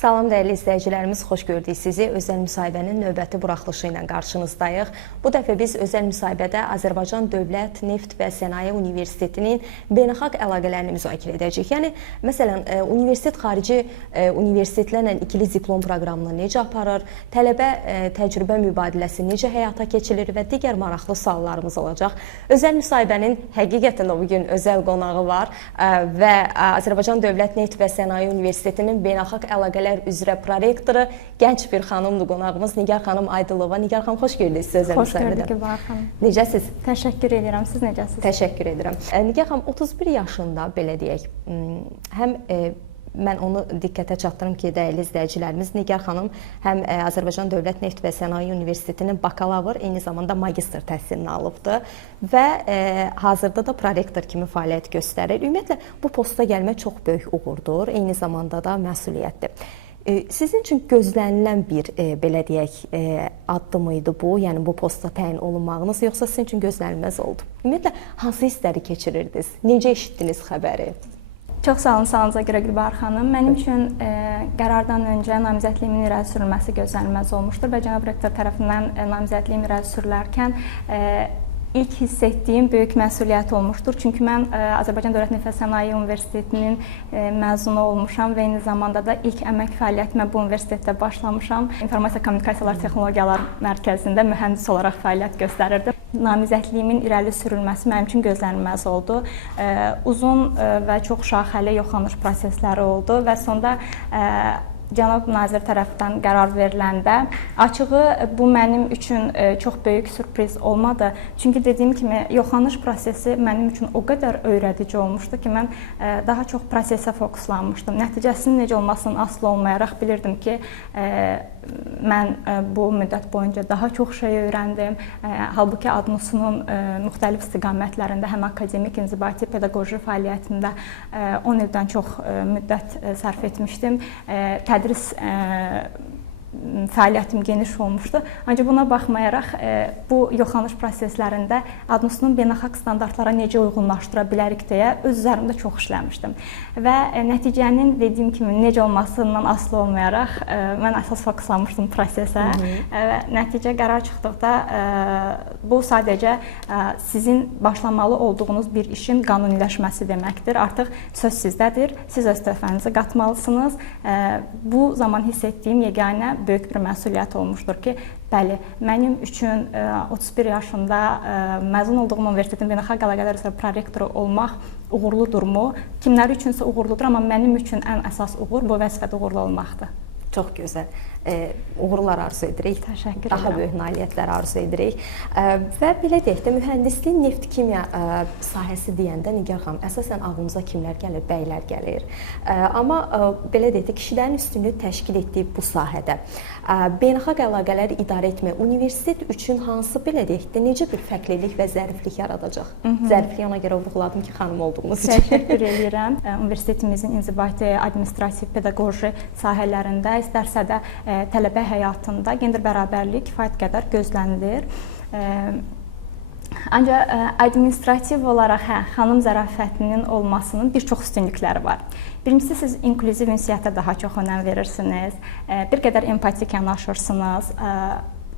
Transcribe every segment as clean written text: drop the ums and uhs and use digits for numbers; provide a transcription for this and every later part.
Salam dəyərli izləyicilərimiz, xoş gördük sizi. Özəl müsahibənin növbəti buraxılışı ilə qarşınızdayıq. Bu dəfə biz özəl müsahibədə Azərbaycan Dövlət Neft və Sənaye Universitetinin beynəlxalq əlaqələrini müzakirə edəcəyik. Yəni, məsələn, universitet xarici universitetlərlə ikili diplom proqramını necə aparır, tələbə təcrübə mübadiləsi necə həyata keçirilir və digər maraqlı suallarımız olacaq. Özəl müsahibənin həqiqətən də bugün özəl qonağı var və Azərbaycan Dövlət Neft və Sənaye Universitetinin beynəlxalq əlaqələr üzrə prorektoru gənc bir xanımdır qonağımız Nigar xanım Aydılova. Nigar xanım, xoş gördük sizi özəl müsahibədə. Xoş gördük Bahar xanım. Necəsiz? Təşəkkür edirəm. Siz necəsiz? Təşəkkür edirəm. Nigar xanım 31 yaşında belə deyək, həm mən onu diqqətə çatdırım ki, dəyərli izləyicilərimiz, Nigar xanım həm Azərbaycan Dövlət Neft və Sənaye Universitetinin bakalavr, eyni zamanda magistr təhsilini alıbdır və hazırda da prorektor kimi fəaliyyət göstərir. Ümumiyyətlə, bu posta gəlmək çox böyük uğurdur, eyni zamanda da məsuliyyətdir. Sizin üçün gözlənilən bir, belə deyək, addım idi bu, yəni bu posta təyin olunmağınız, yoxsa sizin üçün gözlənilməz oldu? Ümumiyyətlə, hansı hissləri keçirirdiniz? Necə eşitdiniz xəbəri? Çox sağ olun, sağolunuz'a görə Gülbahar xanım. Mənim üçün qərardan öncə namizədliyimin irəli sürülməsi gözlənilməz olmuşdur və cənab rektor tərəfindən namizədliyim irəli sürülərkən İlk hiss etdiyim böyük məsuliyyət olmuşdur. Çünki mən Azərbaycan Dövlət Neft və Sənaye Universitetinin məzunu olmuşam və eyni zamanda da ilk əmək fəaliyyətimə bu universitetdə başlamışam. İnformasiya Kommunikasiyalar Texnologiyalar Mərkəzində mühəndis olaraq fəaliyyət göstərirdim. Namizədliyimin irəli sürülməsi mənim üçün gözlənilməz oldu. Uzun və çox şaxəli yoxlanış prosesləri oldu və sonda Cənab nazir tərəfindən qərar veriləndə açığı bu mənim üçün çox böyük sürpriz olmadı. Çünki dediyim kimi yoxlanış prosesi mənim üçün o qədər öyrədici olmuşdu ki, mən daha çox prosesə fokuslanmışdım. Nəticəsinin necə olmasının asılı olmayaraq bilirdim ki, mən bu müddət boyunca daha çox şey öyrəndim. Halbuki ADNUS-unun müxtəlif istiqamətlərində həm akademik, inzibati, pedaqoji fəaliyyətində 10 ildən çox müddət sərf etmişdim. Tədris fəaliyyətim geniş olmuşdu. Ancaq buna baxmayaraq bu yoxlanış proseslərində ADNUS-unun beynəlxalq standartlara necə uyğunlaşdıra bilərik deyə öz üzərimdə çox işləmişdim. Və nəticənin dediyim kimi necə olmasından asılı olmayaraq mən əsas fokuslanmışdım prosesə. Nəticə qərar çıxdıqda bu sadəcə sizin başlamalı olduğunuz bir işin qanuniləşməsi deməkdir. Artıq söz sizdədir. Siz öz töhfənizi qatmalısınız. Bu zaman hiss etdiyim yeganə böyük bir məsuliyyət olmuşdur ki, bəli, mənim üçün 31 yaşında məzun olduğum universitetin beynəlxalq əlaqələr üzrə prorektoru olmaq uğurludurmu? Kimləri üçünsə uğurludur, amma mənim üçün ən əsas uğur bu vəzifədə uğurlu olmaqdır. Çox gözəl. Uğurlar arzu edirik. Təşəkkür edirəm. Daha böyük nailiyyətlər arzu edirik. Və belə deyək də, mühəndislik, neft kimya sahəsi deyəndə Nigar xanım, əsasən ağlımıza kimlər gəlir? Bəylər gəlir. Amma belə deyək də, kişilərin üstünlüyü təşkil etdiyi bu sahədə beynəlxalq əlaqələri idarə etmək universitet üçün hansı, belə deyək də, necə bir fərqlilik və zəriflik yaradacaq? Zərifliyi ona görə vurğuladım ki, xanım olduğunuz üçün. Təşəkkür edirəm. Universitetimizin inzibati, administrativ, pedaqoji sahələrində, istərsə də tələbə həyatında gender bərabərliyi kifayət qədər gözlənilir. Ancaq administrativ olaraq xanım zərafətinin olmasının bir çox üstünlükləri var. Birincisi, siz inklüziv ünsiyyətə daha çox önəm verirsiniz, bir qədər empatik yanaşırsınız.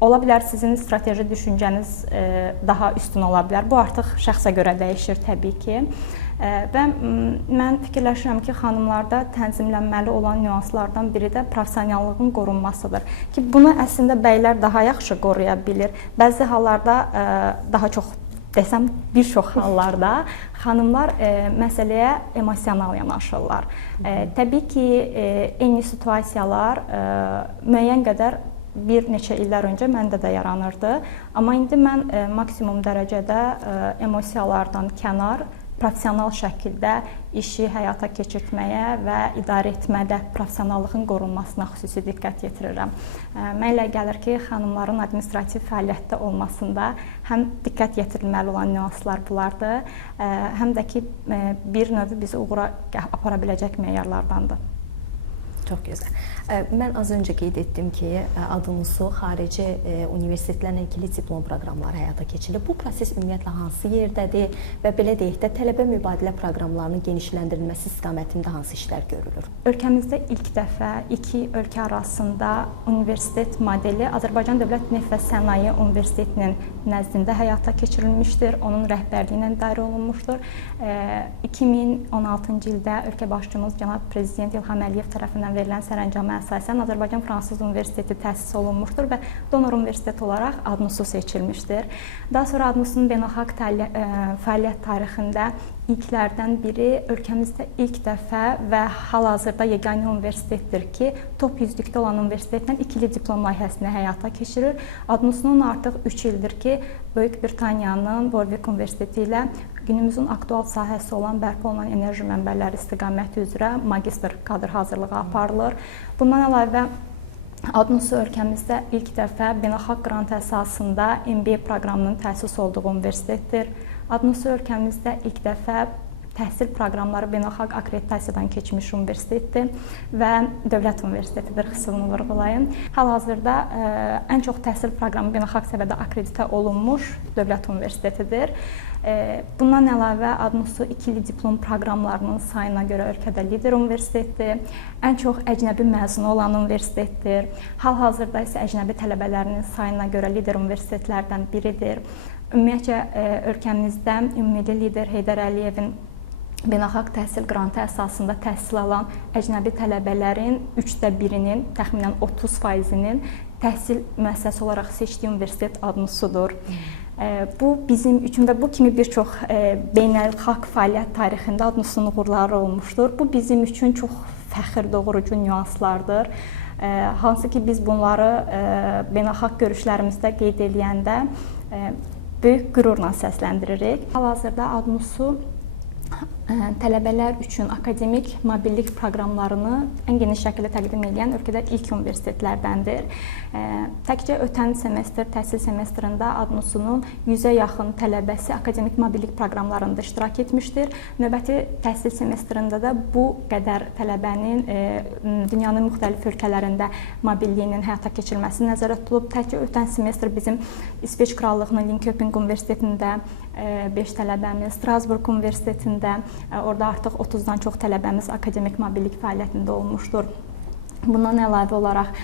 Ola bilər sizin strateji düşüncəniz daha üstün ola bilər. Bu artıq şəxsə görə dəyişir təbii ki. Və mən fikirləşirəm ki, xanımlarda tənzimlənməli olan nüanslardan biri də professionallığın qorunmasıdır. Ki, bunu əslində bəylər daha yaxşı qoruya bilir. Bəzi hallarda, daha çox desəm, bir çox hallarda xanımlar məsələyə emosional yanaşırlar. Təbii ki, eyni situasiyalar müəyyən qədər bir neçə illər öncə məndə də yaranırdı. Amma indi mən maksimum dərəcədə emosiyalardan kənar, professional şəkildə işi həyata keçirtməyə və idarə etmədə professionallığın qorunmasına xüsusi diqqət yetirirəm. Mən elə gəlir ki, xanımların administrativ fəaliyyətdə olmasında həm diqqət yetirilməli olan nüanslar bunlardır, həm də ki, bir növ bizi uğura apara biləcək meyarlardandır. Çox gözəl. Mən az öncə qeyd etdim ki, adınızı xarici universitetlərlə ikili diplom proqramları həyata keçirilir. Bu proses ümumiyyətlə hansı yerdədir və belə deyək də tələbə mübadilə proqramlarının genişləndirilməsi istiqamətində hansı işlər görülür? Ölkəmizdə ilk dəfə iki ölkə arasında universitet modeli Azərbaycan Dövlət Neft və Sənaye Universitetinin nəzdində həyata keçirilmişdir. Onun rəhbərliyi ilə idarə olunmuşdur. 2016-cı ildə ölkə başçımız cənab Prezident İlham Əliyev tərəfindən verilən sərəncama əsasən Azərbaycan Fransız Universiteti təsis olunmuşdur və donor universitet olaraq ADNUS seçilmişdir. Daha sonra ADNUS-un beynəlxalq fəaliyyət tarixində ilklərdən biri ölkəmizdə ilk dəfə və hal-hazırda yeganə universitetdir ki, top 100-lükdə olan universitetlə ikili diplom layihəsini həyata keçirir. ADNUS-un artıq 3 ildir ki, Böyük Britaniyanın Warwick Universiteti ilə günümüzün aktual sahəsi olan bərpa olunan enerji mənbələri istiqaməti üzrə magistr kadr hazırlığı aparılır. Bundan əlavə ADNUS ölkəmizdə ilk dəfə beynəlxalq qrant əsasında MBA proqramının təsis olduğu universitetdir. ADNUS ölkəmizdə ilk dəfə təhsil proqramları beynəlxalq akkreditasiyadan keçmiş universitetdir və dövlət universitetidir, xüsusunu vurğulayım. Hal-hazırda ən çox təhsil proqramı beynəlxalq səviyyədə akkreditə olunmuş dövlət universitetidir. Bundan əlavə ADNUS ikili diplom proqramlarının sayına görə ölkədə lider universitetdir. Ən çox əcnəbi məzunu olan universitetdir. Hal-hazırda isə əcnəbi tələbələrinin sayına görə lider universitetlərdən biridir. Ümumiyyətcə ölkəmizdə ümummilli lider Heydər Əliyevin beynəlxalq təhsil qrantı əsasında təhsil alan əcnəbi tələbələrin 1/3-nin, təxminən 30%-nin təhsil müəssisəsi olaraq seçdiyi universitet ADNUS-udur. Bu bizim üçün və bu kimi bir çox beynəlxalq fəaliyyət tarixində ADNUS-un uğurları olmuşdur. Bu bizim üçün çox fəxr doğurucu nüanslardır. Hansı ki biz bunları beynəlxalq görüşlərimizdə qeyd edəndə böyük qürurla səsləndiririk. Hal-hazırda ADNUS-u tələbələr üçün akademik mobillik proqramlarını ən geniş şəkildə təqdim edən ölkədə ilk universitetlərdəndir. Təkcə ötən semestr, təhsil semestrində ADNUS-unun 100-ə yaxın tələbəsi akademik mobillik proqramlarında iştirak etmişdir. Növbəti təhsil semestrində də bu qədər tələbənin dünyanın müxtəlif ölkələrində mobilliyinin həyata keçirilməsi nəzərdə tutulub. Təkcə ötən semestr bizim İsveç Krallığının Linköping Universitetində 5 tələbəmiz, Strasburg Universitetində orada artıq 30-dan çox tələbəmiz akademik mobillik fəaliyyətində olmuşdur. Bundan əlavə olaraq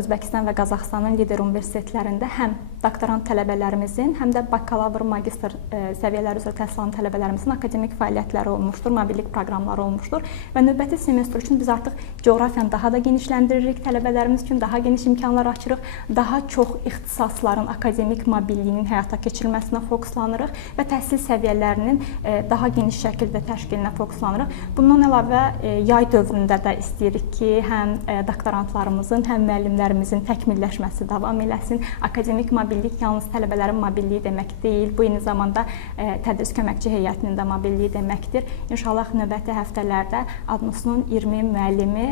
Özbəkistan və Qazaxıstanın lider universitetlərində həm doktorant tələbələrimizin, həm də bakalavr, magistr səviyyələri üzrə təhsil alan tələbələrimizin akademik fəaliyyətləri olmuşdur, mobillik proqramları olmuşdur və növbəti semestr üçün biz artıq coğrafiyanı daha da genişləndiririk, tələbələrimiz üçün daha geniş imkanlar açırıq, daha çox ixtisasların akademik mobilliyinin həyata keçirilməsinə fokuslanırıq və təhsil səviyyələrinin daha geniş şəkildə təşkilinə fokuslanırıq. Bundan əlavə yay dövründə də istəyirik ki, həm doktorantlarımızın, həm müəllimlərimizin təkmilləşməsi davam eləsin. Akademik mobillik yalnız tələbələrin mobilliyi demək deyil, bu eyni zamanda tədris köməkçi heyətinin də mobilliyi deməkdir. İnşallah növbəti həftələrdə ADNUS-un 20 müəllimi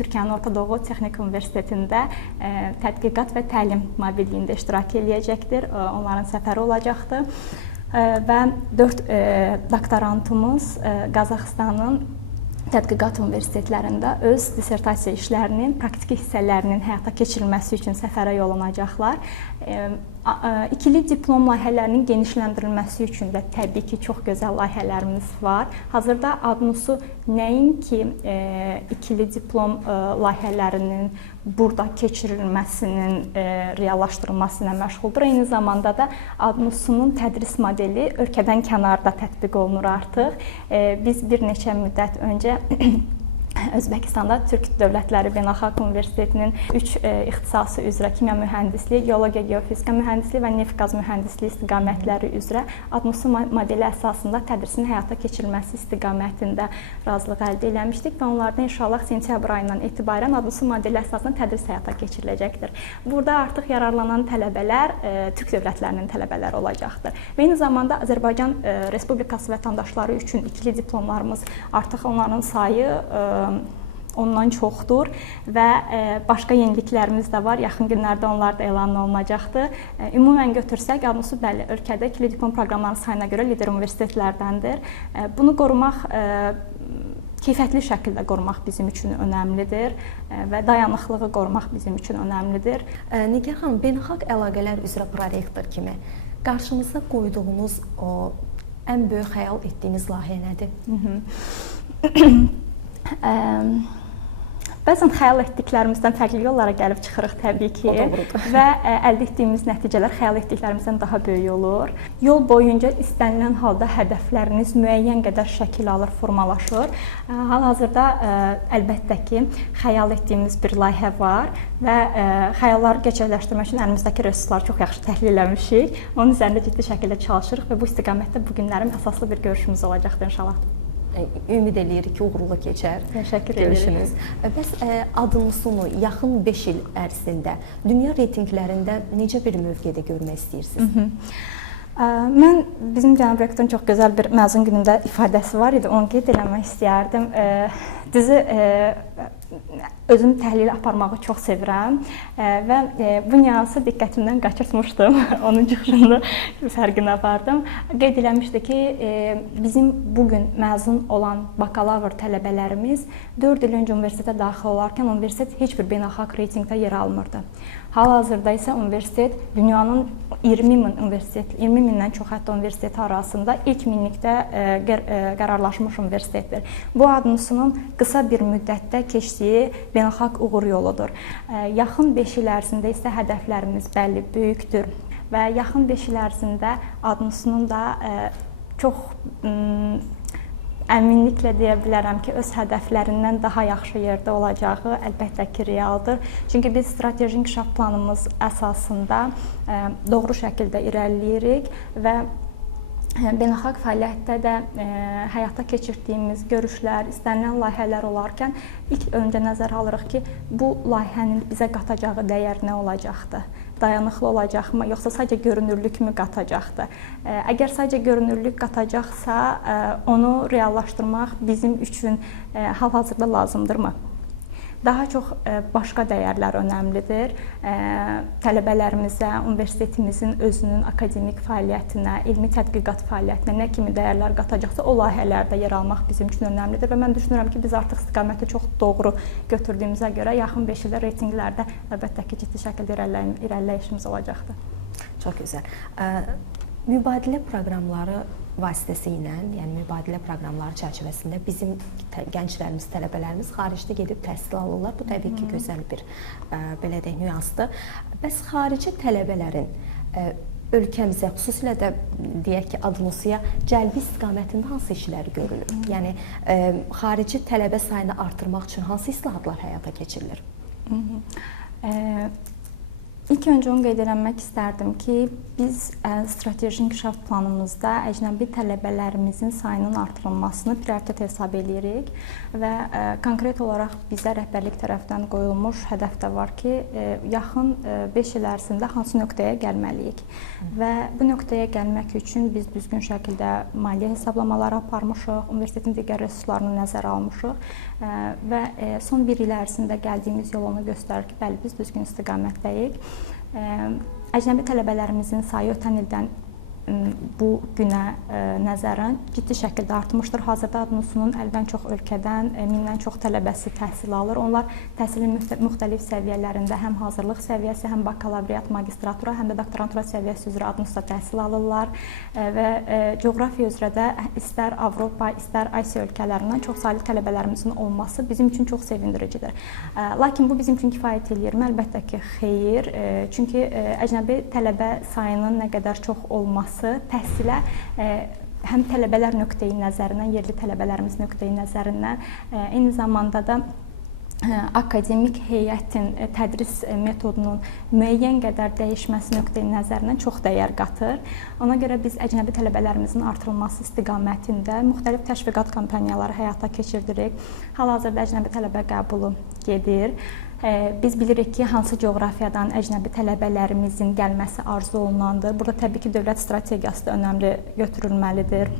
Türkiyənin Orta Doğu Texnik Universitetində tədqiqat və təlim mobilliyində iştirak eləyəcəkdir. Onların səfəri olacaqdır və 4 doktorantımız Qazaxıstanın tədqiqat universitetlərində öz dissertasiya işlərinin, praktiki hissələrinin həyata keçirilməsi üçün səfərə yollanacaqlar. İkili diplom layihələrinin genişləndirilməsi üçün də təbii ki, çox gözəl layihələrimiz var. Hazırda ADNUS-u nəinki ikili diplom layihələrinin burada keçirilməsinin reallaşdırılması ilə məşğuldur. Eyni zamanda da ADNUS-unun tədris modeli ölkədən kənarda tətbiq olunur artıq. Biz bir neçə müddət öncə Özbəkistanda Türk Dövlətləri Beynəlxalq Universitetinin 3 ixtisası üzrə kimya mühəndisliyi, geologiya, geofizika mühəndisliyi və neft-qaz mühəndisliyi istiqamətləri üzrə ADNUS modeli əsasında tədrisin həyata keçirilməsi istiqamətində razılıq əldə etmişdik və onlardan inşallah sentyabr ayından etibarən ADNUS modeli əsasında tədris həyata keçiriləcəkdir. Burada artıq yararlanan tələbələr Türk dövlətlərinin tələbələri olacaqdır. Və eyni zamanda Azərbaycan Respublikası vətəndaşları üçün ikili diplomlarımız artıq onların sayı ondan çoxdur və başqa yeniliklərimiz də var. Yaxın günlərdə onlar da elan olunacaqdır. Ümumən götürsək, ADNUS bəli, ölkədə ikili diplom proqramlarının sayına görə lider universitetlərdəndir. Bunu qorumaq keyfiyyətli şəkildə qorumaq bizim üçün önəmlidir və dayanıqlığı qorumaq bizim üçün önəmlidir. Nigar xanım, beynəlxalq əlaqələr üzrə prorektor kimi qarşınıza qoyduğunuz o ən böyük xəyal etdiyiniz layihə nədir? Bəzən xəyal etdiklərimizdən fərqli yollara gəlib çıxırıq təbii ki və əldə etdiyimiz nəticələr xəyal etdiklərimizdən daha böyük olur. Yol boyunca istənilən halda hədəfləriniz müəyyən qədər şəkil alır, formalaşır. Hal-hazırda əlbəttə ki, xəyal etdiyimiz bir layihə var və xəyalları gerçəkləşdirmək üçün əlimizdəki resursları çox yaxşı təhlil eləmişik. Onun üzərində ciddi şəkildə çalışırıq və bu istiqamətdə bu günlərim əsaslı bir görüşümüz olacaqdır inşallah. Ümid eləyirik ki, uğurlu keçər. Təşəkkür görüşünüz. Bəs adınızı yaxın 5 il ərzində dünya reytinqlərində necə bir mövqedə görmək istəyirsiniz? Mən bizim cənab rektorun çox gözəl bir məzun günündə ifadəsi var idi, onu qeyd eləmək istəyərdim. Düzü özüm təhlil aparmağı çox sevirəm və bu nüansı diqqətimdən qaçırtmışdım. Onun çıxışında fərqinə vardım. Qeyd eləmişdi ki, bizim bugün məzun olan bakalavr tələbələrimiz 4 il öncə universitetə daxil olarkən universitet heç bir beynəlxalq reytinqdə yer almırdı. Hal-hazırda isə universitet dünyanın 20 mindən çox hətta universiteti arasında ilk minlikdə qərarlaşmış universitetdir. Bu adımsının qısa bir müddətdə keçdiyi beynəlxalq uğur yoludur. Yaxın 5 il ərzində isə hədəflərimiz bəlli, böyükdür və yaxın 5 il ərzində adımsının da çox əminliklə deyə bilərəm ki, öz hədəflərindən daha yaxşı yerdə olacağı əlbəttə ki, realdır. Çünki biz strateji inkişaf planımız əsasında doğru şəkildə irəliləyirik və beynəlxalq fəaliyyətdə də həyata keçirdiyimiz görüşlər, istənilən layihələr olarkən ilk öncə nəzərə alırıq ki, bu layihənin bizə qatacağı dəyər nə olacaqdır? Dayanıqlı olacaqmı, yoxsa sadəcə görünürlükmü qatacaqdır? Əgər sadəcə görünürlük qatacaqsa, onu reallaşdırmaq bizim üçün hal-hazırda lazımdırmı? Daha çox başqa dəyərlər önəmlidir. Tələbələrimizə, universitetimizin özünün akademik fəaliyyətinə, elmi tədqiqat fəaliyyətinə nə kimi dəyərlər qatacaqsa, o layihələrdə yer almaq bizim üçün önəmlidir və mən düşünürəm ki, biz artıq istiqaməti çox doğru götürdüyümüzə görə yaxın 5 ildə reytinqlərdə əlbəttə ki, ciddi şəkildə irəliləyişimiz olacaqdır. Çox gözəl. Mübadilə proqramları vasitəsilə, yəni mübadilə proqramları çərçivəsində bizim gənclərimiz, tələbələrimiz xaricdə gedib təhsil alırlar. Bu təbii ki, gözəl bir belə deyək nüansdır. Bəs xarici tələbələrin ölkəmizə, xüsusilə də deyək ki, Adnusiya cəlbi istiqamətində hansı işlər görülür? Yəni xarici tələbə sayını artırmaq üçün hansı islahatlar həyata keçirilir? İlk öncə onu qeyd eləmək istərdim ki, biz strateji inkişaf planımızda əcnəbi tələbələrimizin sayının artırılmasını prioritet hesab edirik və konkret olaraq bizə rəhbərlik tərəfindən qoyulmuş hədəf də var ki, yaxın 5 il ərzində hansı nöqtəyə gəlməliyik və bu nöqtəyə gəlmək üçün biz düzgün şəkildə maliyyə hesablamaları aparmışıq, universitetin digər resurslarını nəzərə almışıq və son 1 il ərzində gəldiyimiz yol onu göstərir ki, bəli, biz düzgün istiqamətdəyik. Əcnəbi tələbələrimizin sayı ötən ildən bu günə nəzərən ciddi şəkildə artmışdır. Hazırda Adnusunun əldən çox ölkədən 1000-dən çox tələbəsi təhsil alır. Onlar təhsilin müxtəlif səviyyələrində həm hazırlıq səviyyəsi, həm bakalavriat, magistratura, həm də doktorantura səviyyəsi üzrə Adnusda təhsil alırlar və coğrafiya üzrə də istər Avropa, istər Asiya ölkələrindən çoxsaylı tələbələrimizin olması bizim üçün çox sevindiricidir. Lakin bu bizim üçün kifayət eləyirmi? Əlbəttə ki, xeyr. Çünki əcnəbi tələbə sayının nə qədər çox olması təhsilə həm tələbələr nöqteyi nəzərindən, yerli tələbələrimiz nöqteyi nəzərindən, eyni zamanda da akademik heyətin tədris metodunun müəyyən qədər dəyişməsi nöqteyi nəzərindən çox dəyər qatır. Ona görə biz əcnəbi tələbələrimizin artırılması istiqamətində müxtəlif təşviqat kampaniyaları həyata keçirdirik. Hal-hazırda əcnəbi tələbə qəbulu gedir. Biz bilirik ki, hansı coğrafiyadan əcnəbi tələbələrimizin gəlməsi arzu olunandır. Burada təbii ki, dövlət strategiyası da önəmli götürülməlidir.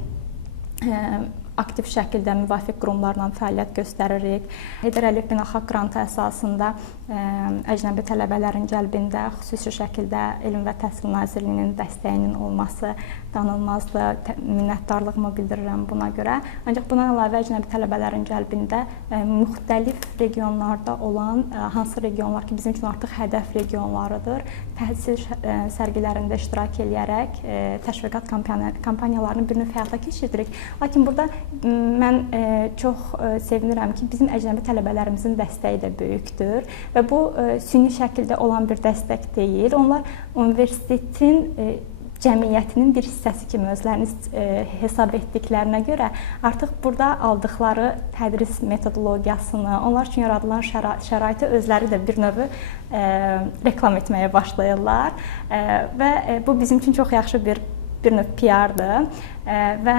aktiv şəkildə müvafiq qurumlarla fəaliyyət göstəririk. Heydər Əliyev Beynəlxalq Qrantı əsasında əcnəbi tələbələrin cəlbində xüsusi şəkildə Elm və Təhsil Nazirliyinin dəstəyinin olması danılmazdır. Minnətdarlığımı bildirirəm buna görə. Ancaq buna əlavə əcnəbi tələbələrin cəlbində müxtəlif regionlarda olan, hansı regionlar ki, bizim üçün artıq hədəf regionlarıdır, təhsil sərgilərində iştirak edərək təşviqat kampaniyalarını bir növ həyata keçiririk. Lakin burada mən çox sevinirəm ki, bizim əcnəbi tələbələrimizin dəstəyi də böyükdür və bu süni şəkildə olan bir dəstək deyil. Onlar universitetin cəmiyyətinin bir hissəsi kimi özlərini hesab etdiklərinə görə artıq burada aldıqları tədris metodologiyasını, onlar üçün yaradılan şəraiti özləri də bir növ reklam etməyə başlayırlar və bu bizim üçün çox yaxşı bir növ PR-dır və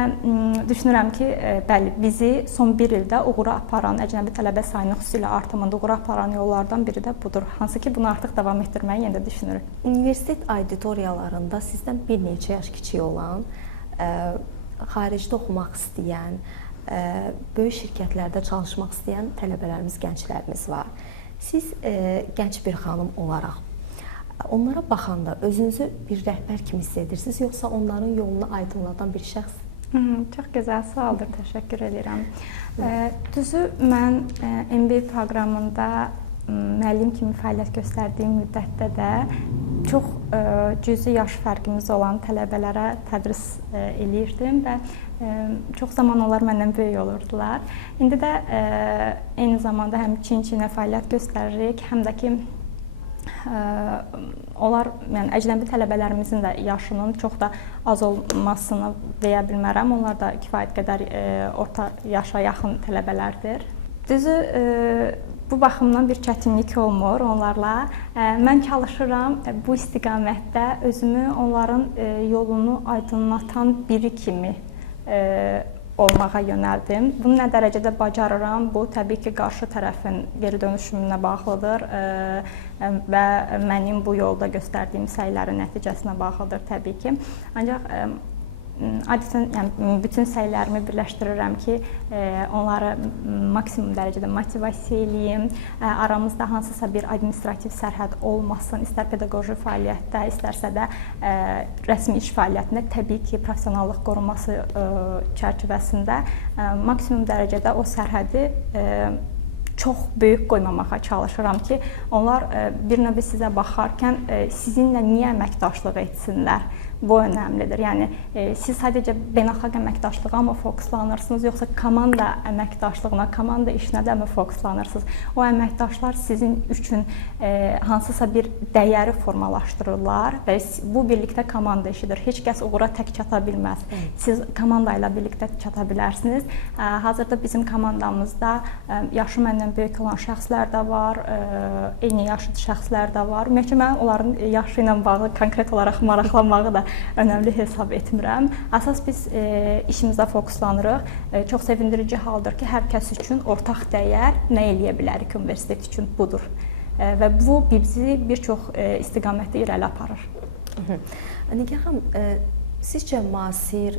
düşünürəm ki, bəli, bizi son bir ildə uğura aparan, əcnəbi tələbə sayının xüsusilə artımında uğura aparan yollardan biri də budur. Hansı ki, bunu artıq davam etdirməyi yenə də düşünürük. Universitet auditoriyalarında sizdən bir neçə yaş kiçik olan, xaricdə oxumaq istəyən, böyük şirkətlərdə çalışmaq istəyən tələbələrimiz, gənclərimiz var. Siz gənc bir xanım olaraq onlara baxanda özünüzü bir rəhbər kimi hiss edirsiniz, yoxsa onların yolunu aydınladan bir şəxs? Çox gözəl sualdır, təşəkkür edirəm. Düzü, mən MBA proqramında müəllim kimi fəaliyyət göstərdiyim müddətdə də çox cüzi yaş fərqimiz olan tələbələrə tədris eləyirdim və çox zaman onlar məndən böyük olurdular. İndi də eyni zamanda həm Çin-Çinə fəaliyyət göstəririk, həm də ki, onlar, yəni əcnəbi tələbələrimizin də yaşının çox da az olmasını deyə bilmərəm. Onlar da kifayət qədər orta yaşa yaxın tələbələrdir. Düzü, bu baxımdan bir çətinlik olmur onlarla. Mən çalışıram bu istiqamətdə özümü onların yolunu aydınlatan biri kimi olmağa yönəldim. Bunu nə dərəcədə bacarıram, bu təbii ki, qarşı tərəfin geri dönüşümünə bağlıdır və mənim bu yolda göstərdiyim səylərin nəticəsinə bağlıdır təbii ki. Ancaq adətən yəni bütün səylərimi birləşdirirəm ki, onları maksimum dərəcədə motivasiya eləyim. Aramızda hansısa bir administrativ sərhəd olmasın, istər pedaqoji fəaliyyətdə, istərsə də rəsmi iş fəaliyyətində, təbii ki, professionallıq qorunması çərçivəsində maksimum dərəcədə o sərhədi çox böyük qoymamağa çalışıram ki, onlar bir növ sizə baxarkən sizinlə niyə əməkdaşlıq etsinlər? Bu önəmlidir. Yəni siz sadəcə beynəlxalq əməkdaşlığa mı fokuslanırsınız, yoxsa komanda əməkdaşlığına, komanda işinə də mi fokuslanırsınız? O əməkdaşlar sizin üçün hansısa bir dəyəri formalaşdırırlar və bu birlikdə komanda işidir. Heç kəs uğura tək çata bilməz. Siz komanda ilə birlikdə çata bilərsiniz. Hazırda bizim komandamızda yaşı məndən böyük olan şəxslər də var, eyni yaşlı şəxslər də var. Ümumiyyətlə mən onların yaşı ilə bağlı konkret olaraq maraqlanmağı da önəmli hesab etmirəm. Əsas biz işimizdə fokuslanırıq. Çox sevindirici haldır ki, hər kəs üçün ortaq dəyər nə eləyə bilərik universitet üçün budur. Və bu bizi bir çox istiqamətdə irəli aparır. Nigah xanım, sizcə müasir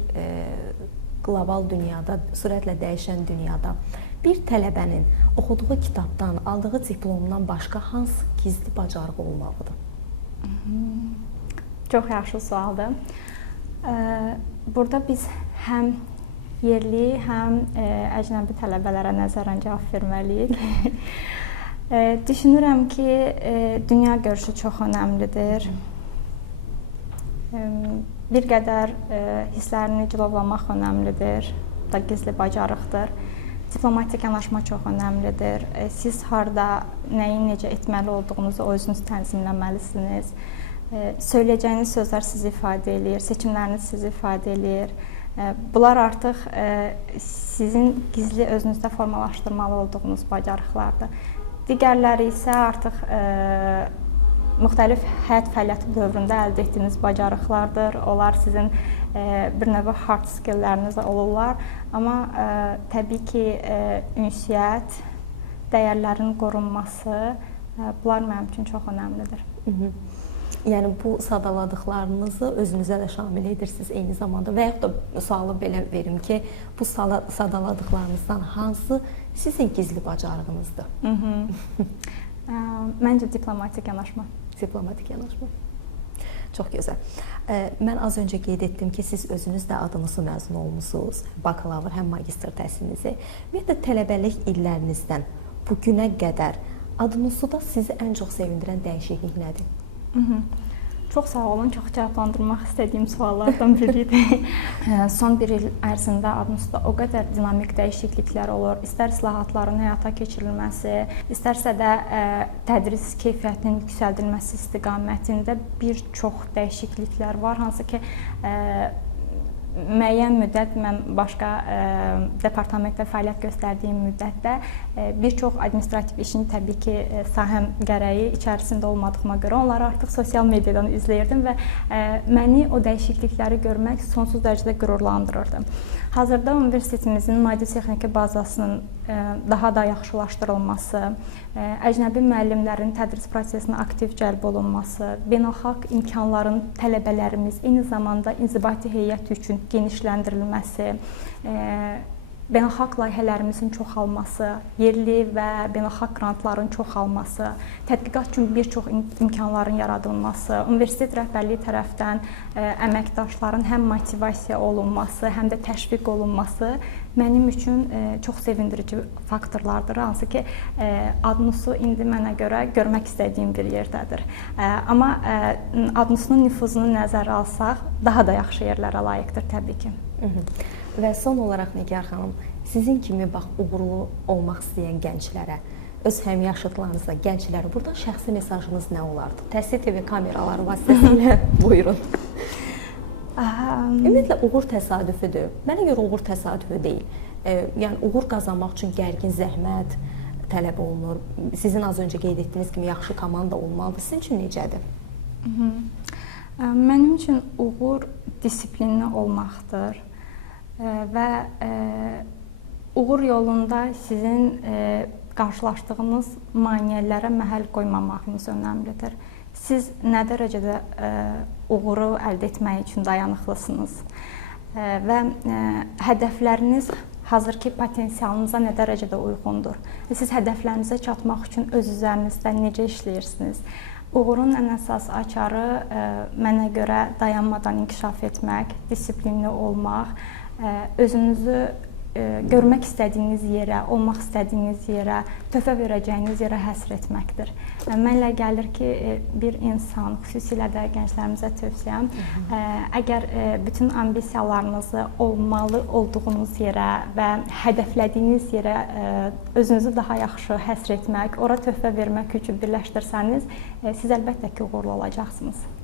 qlobal dünyada, sürətlə dəyişən dünyada bir tələbənin oxuduğu kitabdan, aldığı diplomdan başqa hansı gizli bacarığı olmalıdır? Çox yaxşı sualdır. Burada biz həm yerli, həm əcnəbi tələbələrə nəzərən cavab verməliyik. Düşünürəm ki, dünya görüşü çox önəmlidir. Bir qədər hisslərini cilovlamaq önəmlidir. Bu da gizli bacarıqdır. Diplomatik yanaşma çox önəmlidir. Siz harda, nəyi necə etməli olduğunuzu özünüz tənzimləməlisiniz. Söyləyəcəyiniz sözlər sizi ifadə eləyir, seçimləriniz sizi ifadə eləyir. Bunlar artıq sizin gizli özünüzdə formalaşdırmalı olduğunuz bacarıqlardır. Digərləri isə artıq müxtəlif həyat fəaliyyəti dövründə əldə etdiyiniz bacarıqlardır. Onlar sizin bir növ hard skillləriniz olurlar. Amma təbii ki, ünsiyyət, dəyərlərin qorunması, bunlar mənim üçün çox önəmlidir. Yəni bu sadaladıqlarınızı özünüzə də şamil edirsiniz eyni zamanda və yaxud da sualı belə verim ki, bu sadaladıqlarınızdan hansı sizin gizli bacarığınızdır? Məncə diplomatik yanaşma. Diplomatik yanaşma. Çox gözəl. Mən az öncə qeyd etdim ki, siz özünüz də adınızı məzun olmusunuz, bakalavr, həm magistr təhsilinizi. Ümumiyyətlə, tələbəlik illərinizdən bu günə qədər adınızda sizi ən çox sevindirən dəyişiklik nədir? Çox sağ olun, çox cavablandırmaq istədiyim suallardan biridir. Son bir il ərzində adınızda o qədər dinamik dəyişikliklər olur. İstər islahatların həyata keçirilməsi, istərsə də tədris keyfiyyətinin yüksəldilməsi istiqamətində bir çox dəyişikliklər var. Hansı ki, müəyyən müddət mən başqa departamentdə fəaliyyət göstərdiyim müddətdə bir çox administrativ işin təbii ki, sahəm gərəyi içərisində olmadığıma görə onları artıq sosial mediadan izləyirdim və məni o dəyişiklikləri görmək sonsuz dərəcədə qürurlandırırdı. Hazırda universitetimizin maddi-texniki bazasının daha da yaxşılaşdırılması, əcnəbi müəllimlərin tədris prosesinə aktiv cəlb olunması, beynəlxalq imkanların tələbələrimiz, eyni zamanda inzibati heyət üçün genişləndirilməsi, beynəlxalq layihələrimizin çoxalması, yerli və beynəlxalq qrantların çoxalması, tədqiqat üçün bir çox imkanların yaradılması, universitet rəhbərliyi tərəfdən əməkdaşların həm motivasiya olunması, həm də təşviq olunması mənim üçün çox sevindirici faktorlardır. Hansı ki, Adnusu indi mənə görə görmək istədiyim bir yerdədir. Amma Adnusunun nüfuzunu nəzərə alsaq, daha da yaxşı yerlərə layiqdir təbii ki. Və son olaraq Nigar xanım, sizin kimi uğurlu olmaq istəyən gənclərə, öz həmyaşıdlarınızla gənclərə buradan şəxsi mesajınız nə olardı? Təhsil TV kameraları vasitəsilə buyurun. Ümumiyyətlə, uğur təsadüfüdür. Mənə görə uğur təsadüfü deyil. Yəni, uğur qazanmaq üçün gərgin zəhmət tələb olunur. Sizin az öncə qeyd etdiyiniz kimi yaxşı komanda olmalıdır. Sizin üçün necədir? Mənim üçün uğur disiplinli olmaqdır və uğur yolunda sizin qarşılaşdığınız maneələrə məhəl qoymamağınız önəmlidir. Siz nə dərəcədə uğuru əldə etmək üçün dayanıqlısınız və hədəfləriniz hazırki potensialınıza nə dərəcədə uyğundur. Siz hədəflərinizə çatmaq üçün öz üzərinizdə necə işləyirsiniz? Uğurun ən əsas açarı mənə görə dayanmadan inkişaf etmək, disiplinli olmaq, özünüzü görmək istədiyiniz yerə, olmaq istədiyiniz yerə, töhfə verəcəyiniz yerə həsr etməkdir. Mənlə gəlir ki, bir insan, xüsusilə də gənclərimizə tövsiyəm, əgər bütün ambisiyalarınızı olmalı olduğunuz yerə və hədəflədiyiniz yerə özünüzü daha yaxşı həsr etmək, ora töhfə vermək üçün birləşdirsəniz, siz əlbəttə ki, uğurlu olacaqsınız.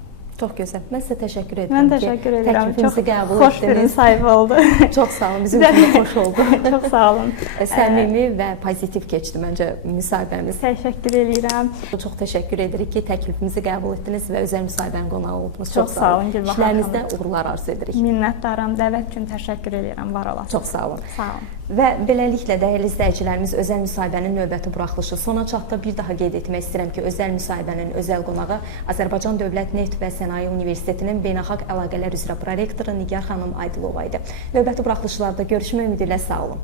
Çox gözəl. Mən sizə təşəkkür edirəm Mən təşəkkür edirəm. Çox xoş bir müsahibə oldu. Çox sağ olun. Bizim üçün xoş oldu. Çox sağ olun. Səmimi və pozitiv keçdi məncə müsahibəmiz. Təşəkkür edirəm. Çox təşəkkür edirik ki, təklifimizi qəbul etdiniz və özəl müsahibənin qonağı oldunuz. Çox sağ olun. İşlərinizdə uğurlar arzu edirik. Minnətdaram. Dəvət üçün təşəkkür edirəm. Var olasınız. Çox sağ olun. Sağ olun. Və beləliklə dəyərli izləyicilərimiz, özəl müsahibənin növbəti buraxılışı sona çatdı. Bir daha qeyd etmək istəyirəm ki, özəl müsahibənin özəl qonağı Azərbaycan Dövlət Neft və Sənaye Universitetinin Beynəlxalq Əlaqələr üzrə prorektoru Nigar xanım Aydılova idi. Növbəti buraxılışlarda görüşmək ümidi ilə sağ olun.